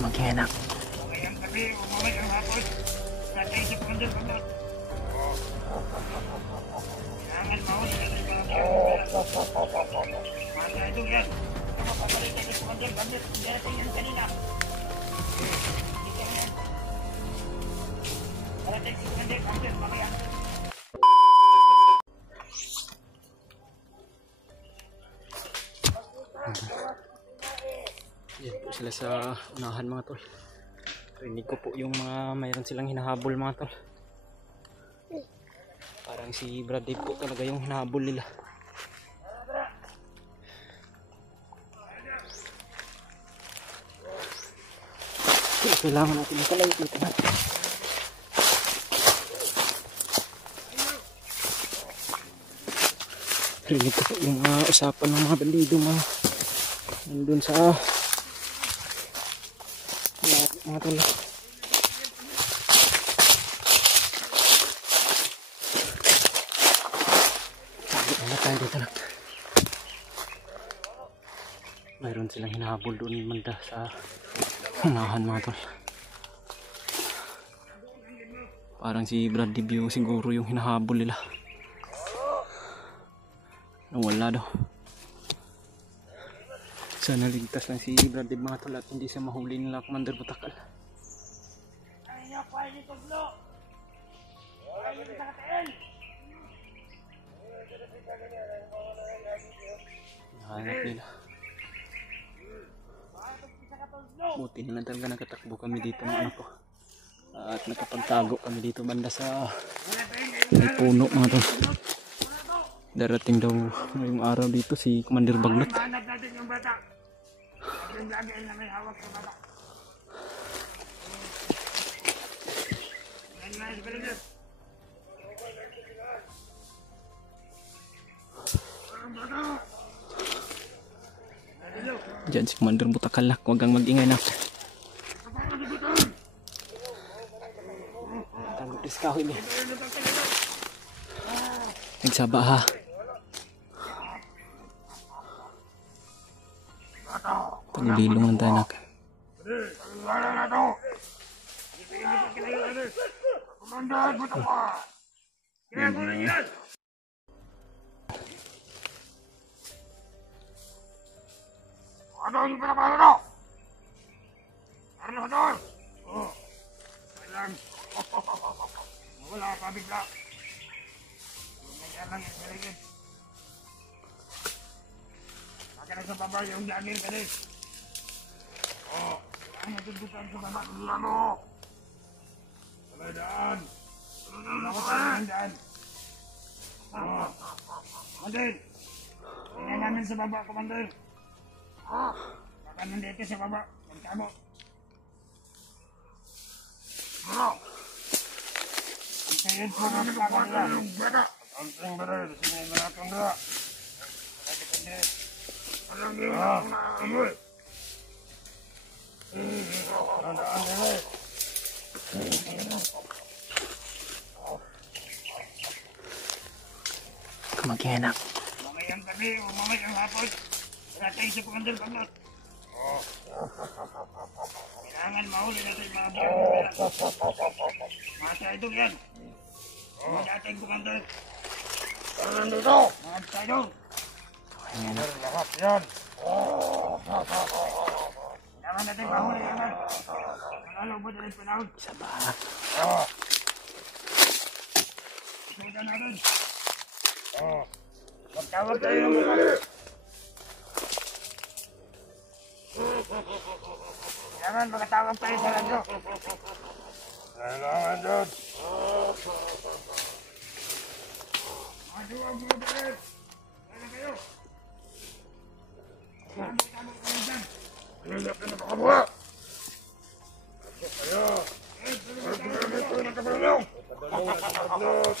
Mag-ihanak. Mamayang gabi o mamayang hapon, natin si Commander Bagnot. Kailangan mahuli na rin mga mga ito yan. Ito mapapalitan ni Commander Bagnot. Hindi natin yan kanina. Dito yan. Parating si Commander Bagnot mamayang. Yan po sila sa unahan mga tol. Rinig ko po yung mga mayroon silang hinahabol mga tol. Parang si Brad Dave po talaga yung hinahabol nila. Kailangan natin makalayo dito natin. Rinig ko po yung usapan ng mga bandido nandun sa mga tol. Ano tayo dito lang. Mayroon silang hinahabol doon manda sa unahan mga tol. Parang si Brad Dibio siguro yung hinahabol nila. Nawala daw. Sana ligtas lang si Brad Dib mga tol at hindi siya mahuli nila Commander Butakal. Hanap nila. Buti na lang talaga nakatakbo kami dito ng anak ko. At nakapagtago kami dito banda sa may puno mga tol. Darating daw ngayong araw dito si Commander Bagnot. Hanap natin yung bata. Yung lagi na may hawak sa bata. Yan na si Baligid. Diyan si Commander Butakal na. Huwag kang mag-ingay na. Tanggap diskahoy niya. Nagsaba ha. Pagbilong lang tayo nak. Ano yung pinapalo na? Ano ito? Walang. Wala pa bigla. Ganyan lang yung Baligid. Baka na sa baba yung jagir ka din. Kailangan natutukan sa baba. Ano? Wala daan. Wala ko tayo ng daan. Commander. Tingnan namin sa baba, Commander. Baka nandito sa baba. Pagkamo. Isayin po ng baka nila. Ang baril. Sinay mo na kang dra. Alam niyo na ang naamoy. Nandaan nila. Mag-ihanak. Mamayang gabi o mamayang hapon. Natin si Commander Bagnot. Kailangan mahuli natin mga mga mga traidor yan. Mga dating Commander. Ano nandito? Mga traidor. Lahat yan. Kailangan natin mahuli yan. Malalubod na rin panahon. Isa ba? Isudan natin. Magtawag tayo ng mga. Kailangan makatawag tayo sa radyo. Kailangan doon. Maduwag mo dyan. Kaya kayo. Tama kayo dyan. Nilap na napakabuha. Kayo. Pagkagamit ko ng kabalong. Kabalong.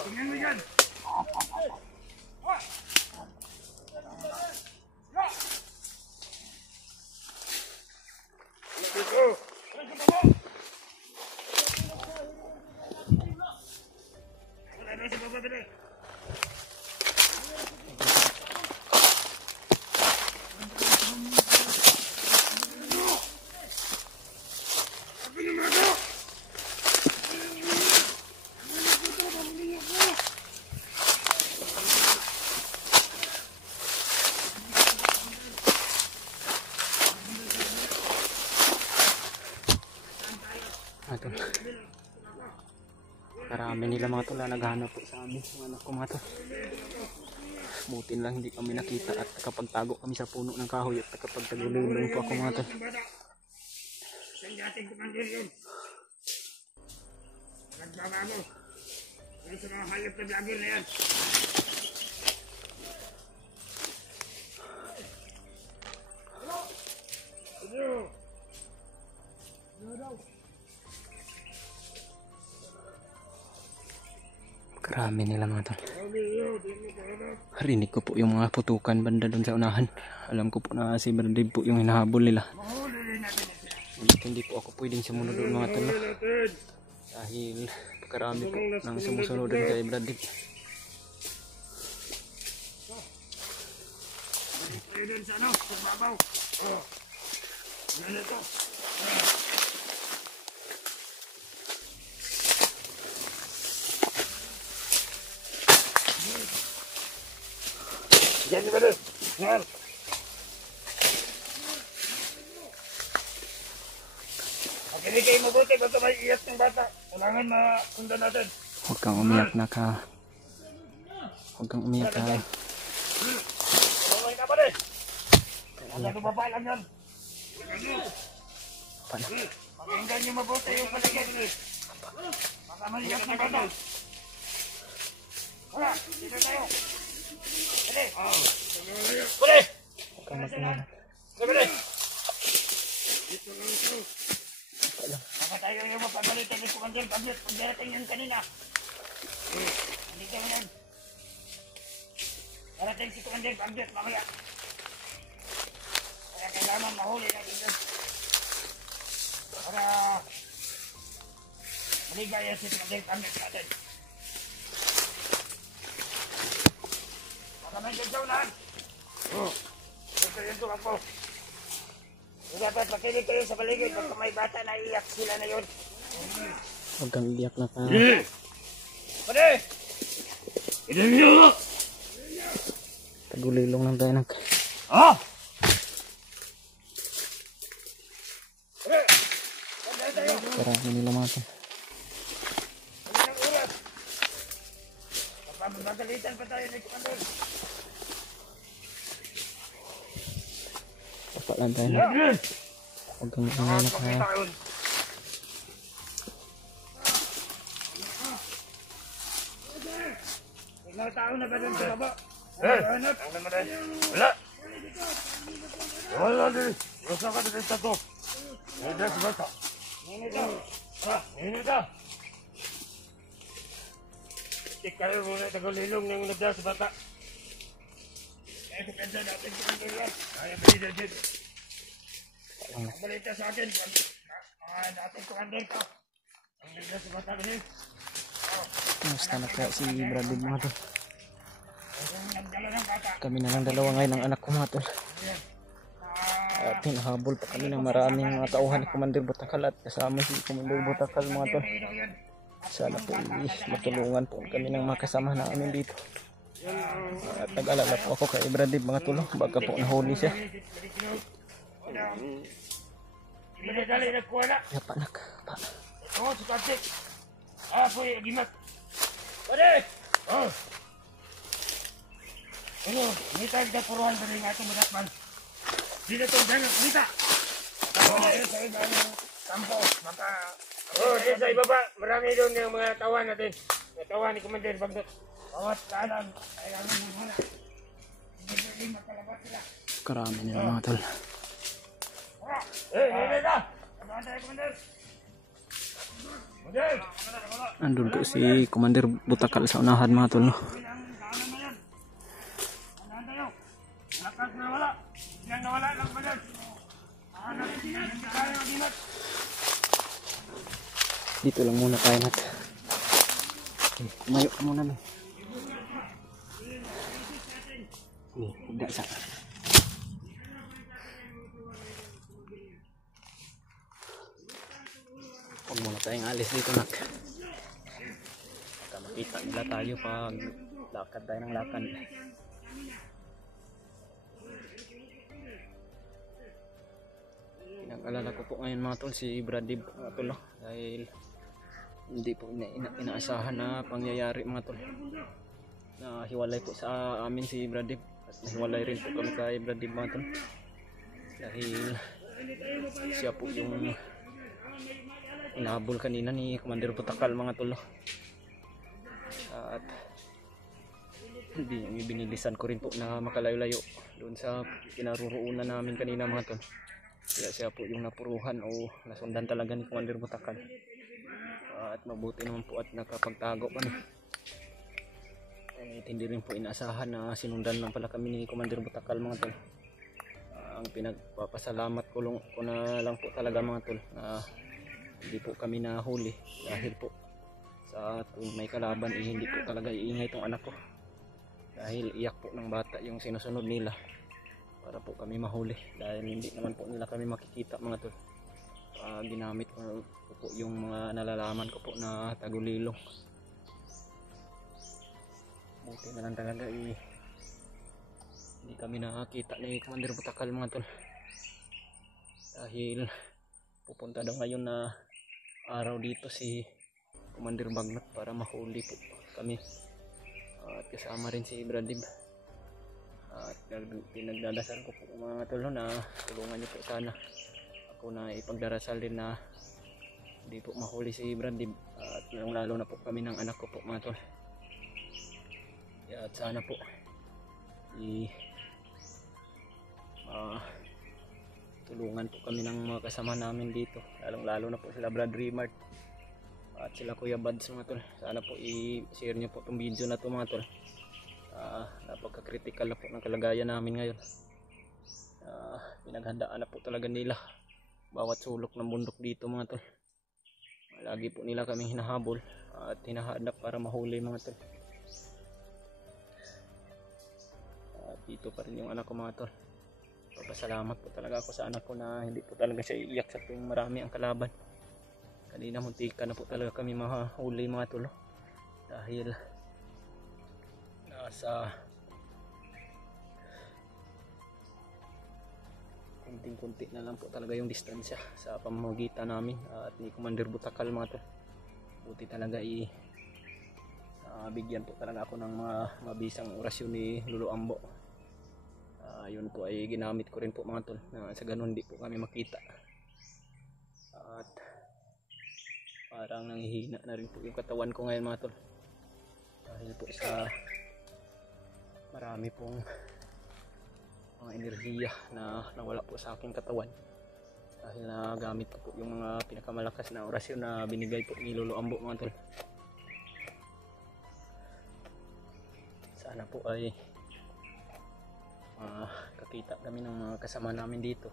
Tingnan mo dyan. tol. Karami nila mga tol na naghahanap po sa amin, mga anak ko mga tol. Butin lang hindi kami nakita at nakapagtago kami sa puno ng kahoy at nakapagtagulilong po ako mga tol. Isang dating kumandir yun. Nagbabago. Yung sa mga hayop na vlogger na yan. Karami nila mga tol. Rinig ko po yung mga putukan banda doon sa unahan. Alam ko po na si Brad Dave po yung hinahabol nila. Hindi po ako pwedeng sumunod doon mga tol. Dahil karami po nang sumusunod doon kay Brad Dave. Doon sa ano, sa babaw. Ganito. Yan ba doon? Yan. Makinig kayo mabuti, baka may iyak ng bata. Kailangan masundan natin. Huwag kang umiyak na ka. Huwag kang umiyak ka. Tulungan ka ba rin? Ang baba lang yan. Paano? Pakinggan niyo mabuti yung paligid. Baka may iyak ng bata. Hala, dito tayo. Dali. Dali. Huwag kang mag-umiyak. Dali. Dito lang ito. Baka tayo yung mapagalitan ni Commander Paglit. Pagdarating yan kanina. Hindi kami yan. Darating si Commander Paglit mamaya. Kaya kailangan mahuli natin yun. Para maligaya si Commander Paglit natin. Baka may gagawin. Ito yung tuwag po. Dapat makinig kayo sa paligid. Pagka may bata na iyak sila na yun. Huwag kang iyak na ka. Pade! Ilan nyo! Tagulilong lang tayo ng... Ah! Pade! Pade tayo! Karami nila mga tol. Pade ng oras! Magagalitan pa tayo ni Commander. Papa lang tayo na. Huwag kang ingay na ka. Ilang tao na ba dun sa baba? Hanap? Wala! Wala din! Wala ka din sa to! Wala sa bata! Ninita! Ninita! Tik kayo muna tagulilong ng nagda sa bata. Kaya kaganda natin sa kanila. Kaya balita din. Balita sa akin. Natin kumandir ka. Ang nagda sa bata ganun. Kamusta na kaya si Brad Dave mga tol? Nagdala ng bata. Kami na lang dalawa ngayon ng anak ko mga tol. At hinahabol pa kami ng maraming mga tauhan ni Commander Butakal at kasama si Commander Butakal mga tol. Sana po matulungan po kami ng mga kasama namin dito. At nag-alala po ako kay Brad Dave mga tol. Baka po nahuli siya. Dali nagkuha na. Yapa nak. Pa. Oo, si Patrick. Po yung agimat. Pare! Ano, hindi tayo nagpuruhan ba rin nga itong madatman? Dito itong ganang kumita. Tapos dito sa iba ng kampo. Baka... dito sa ibaba. Marami doon yung mga tawan natin. Mga tawan ni Commander Bagdot. Bawat kanan. Kailangan mo muna. Hindi pwedeng makalabas sila. Karami nila mga tol. Nene ka! Saan tayo, Commander? Commander! Andun po si Commander Butakal sa unahan mga tol. No? Lakas na wala. Yang nawala lang ba yan? Hindi kaya mag-ingat. Dito lang muna tayo nat. Okay, kumayo ka muna no. Hindi sa. Huwag muna tayong alis dito nak. Baka makita nila tayo pag lakad tayo ng lakad. Nakalala ko po ngayon mga tol si Brady mga tol, dahil hindi po inaasahan na pangyayari mga tol. Nahiwalay po sa amin si Brady at nahiwalay rin po kami kay Brady mga tol, dahil siya po yung inahabol kanina ni Commander Butakal mga tol. At binilisan ko rin po na makalayo-layo doon sa kinaroroonan namin kanina mga tol. Kaya siya po yung napuruhan o nasundan talaga ni Commander Butakal. At mabuti naman po at nakapagtago kami. At hindi rin po inaasahan na sinundan lang pala kami ni Commander Butakal mga tol. Ang pinagpapasalamat ko na lang po talaga mga tol na hindi po kami nahuli, dahil po sa tuwing may kalaban hindi po talaga iingay itong anak ko, dahil iyak po ng bata yung sinusunod nila para po kami mahuli, dahil hindi naman po nila kami makikita mga tol. Ginamit ko po yung mga nalalaman ko po na tagulilong. Buti na lang talaga hindi kami nakakita ni Commander Butakal mga tol, dahil pupunta daw ngayon na araw dito si Commander Bagnot para mahuli po kami. At kasama rin si Brady. At pinagdadasal ko po mga tol na tulungan niyo po sana ako na ipagdarasal din na hindi po mahuli si Brady, at lalo na po kami ng anak ko po mga tol. At sana po tulungan po kami ng mga kasama namin dito, lalo na po sila Brad Rimart at sila Kuya Bads mga tol. Sana po i-share nyo po itong video na to mga tol. Napaka-critical na po ng kalagayan namin ngayon. Pinaghandaan na po talaga nila bawat sulok ng bundok dito mga tol. Lagi po nila kami hinahabol at hinahanap para mahuli mga tol. At dito pa rin yung anak ko mga tol. Papasalamat po talaga ako sa anak ko na hindi po talaga siya iiyak sa tuwing marami ang kalaban. Kanina muntika na po talaga kami mahuli mga tol, dahil nasa kunting-kunti na lang po talaga yung distansya sa pamamagitan namin at ni Commander Butakal mga tol. Buti talaga bigyan po talaga ako ng mga mabisang orasyon ni Lolo Ambo. Yun po ay ginamit ko rin po mga tol, na sa ganun di po kami makita. At parang nanghihina na rin po yung katawan ko ngayon mga tol, dahil po sa marami pong mga enerhiya na nawala po sa aking katawan, dahil nagamit ko po yung mga pinakamalakas na orasyon na binigay po ni Lolo Ambo mga tol. Sana po ay kakita kami ng mga kasama namin dito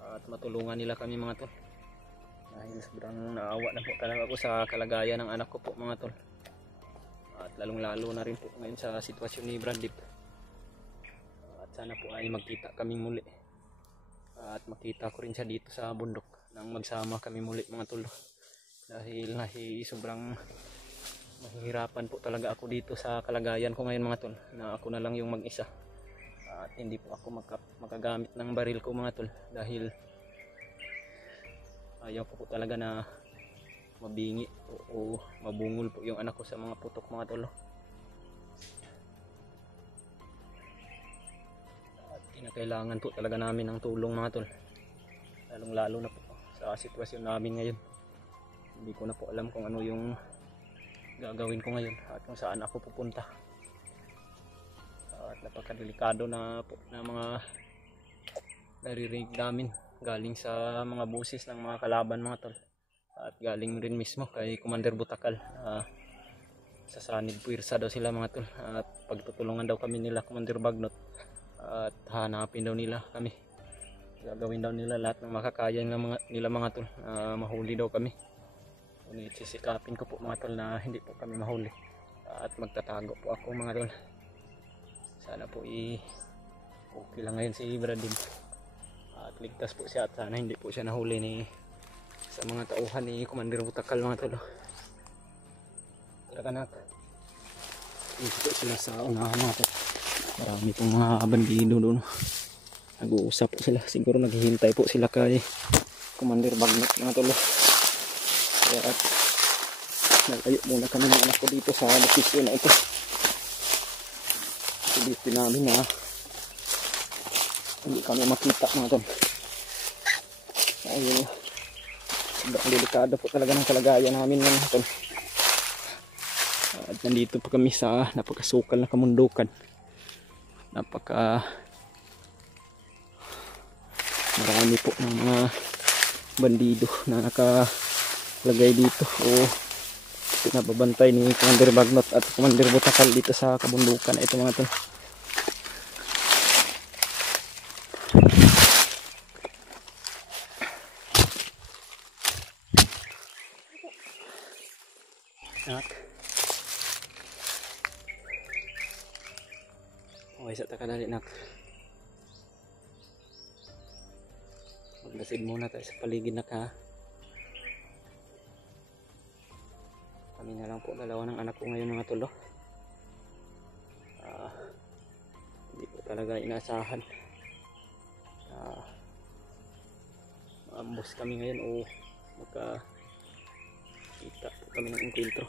at matulungan nila kami mga tol, dahil sobrang naawa na po talaga ako sa kalagayan ng anak ko po mga tol, at lalong lalo na rin po ngayon sa sitwasyon ni Brady. At sana po ay magkita kami muli at makita ko rin siya dito sa bundok nang magsama kami muli mga tol, dahil sobrang mahihirapan po talaga ako dito sa kalagayan ko ngayon mga tol, na ako na lang yung mag-isa. At hindi po ako makagamit ng baril ko mga tol, dahil ayaw ko po talaga na mabingi o mabungol po yung anak ko sa mga putok mga tol. At kinakailangan po talaga namin ng tulong mga tol, lalong lalo na po sa sitwasyon namin ngayon. Hindi ko na po alam kung ano yung gagawin ko ngayon at kung saan ako pupunta. At napakadelikado na po na mga naririnig namin galing sa mga busis ng mga kalaban mga tol, at galing rin mismo kay Commander Butakal. Sa sanib puwersa daw sila mga tol, at pagtutulungan daw kami nila Commander Bagnot, at hanapin daw nila kami, gagawin daw nila lahat ng makakaya nila mga tol, mahuli daw kami. Ngunit sisikapin ko po mga tol na hindi po kami mahuli, at magtatago po ako mga tol. Sana po okay lang ngayon si Brady at ligtas po siya, at sana hindi po siya nahuli sa mga tauhan ni Commander Butakal mga tol. Tara kanak, ito sila sa unahan mga tol. Marami pong mga bandido doon, nag-uusap po sila, siguro naghihintay po sila kay Commander Bagnot mga tol. Kaya nalayo muna kami ng anak ko dito sa location na ito. Dito namin na hindi kami makita mga tol. Ayun, delikado po talaga ng kalagayan namin mga tol. At nandito pa kami sa napakasukal na kamundukan. Marami po ng mga bandido na nakalagay dito o pinababantay ni Commander Bagnot at Commander Butakal dito sa kabundukan na ito mga tol. Okay, sa takadali nak. Magdasid muna tayo sa paligid nak ha. Kami na lang po dalawa ng anak ko ngayon mga tolo. Hindi po talaga inaasahan. Maambos kami ngayon o magkakita po kami ng enkwentro.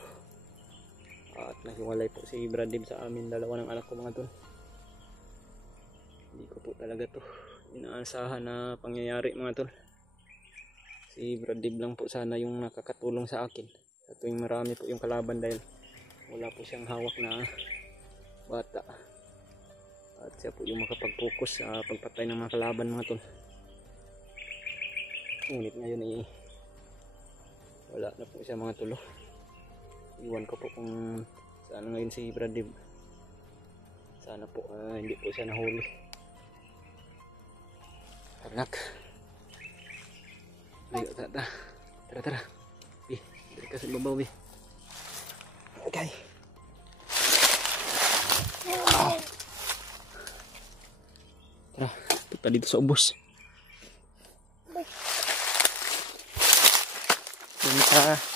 At nahiwalay po si Brad Dib sa amin dalawa ng anak ko mga tol. Hindi ko po talaga to inaasahan na pangyayari mga tol. Si Brad Dib lang po sana yung nakakatulong sa akin sa tuwing marami po yung kalaban dahil wala po siyang hawak na bata. At siya po yung makapag-focus sa pagpatay ng mga kalaban mga tol. Ngunit ngayon wala na po siya mga tol. Iwan ko po kung saan ngayon si Brad Dib. Sana po hindi po siya nahuli. Anak. Ayo tata. Tara. Dito ka sa babaw bi. Okay. Tara, punta dito sa ubos. Dito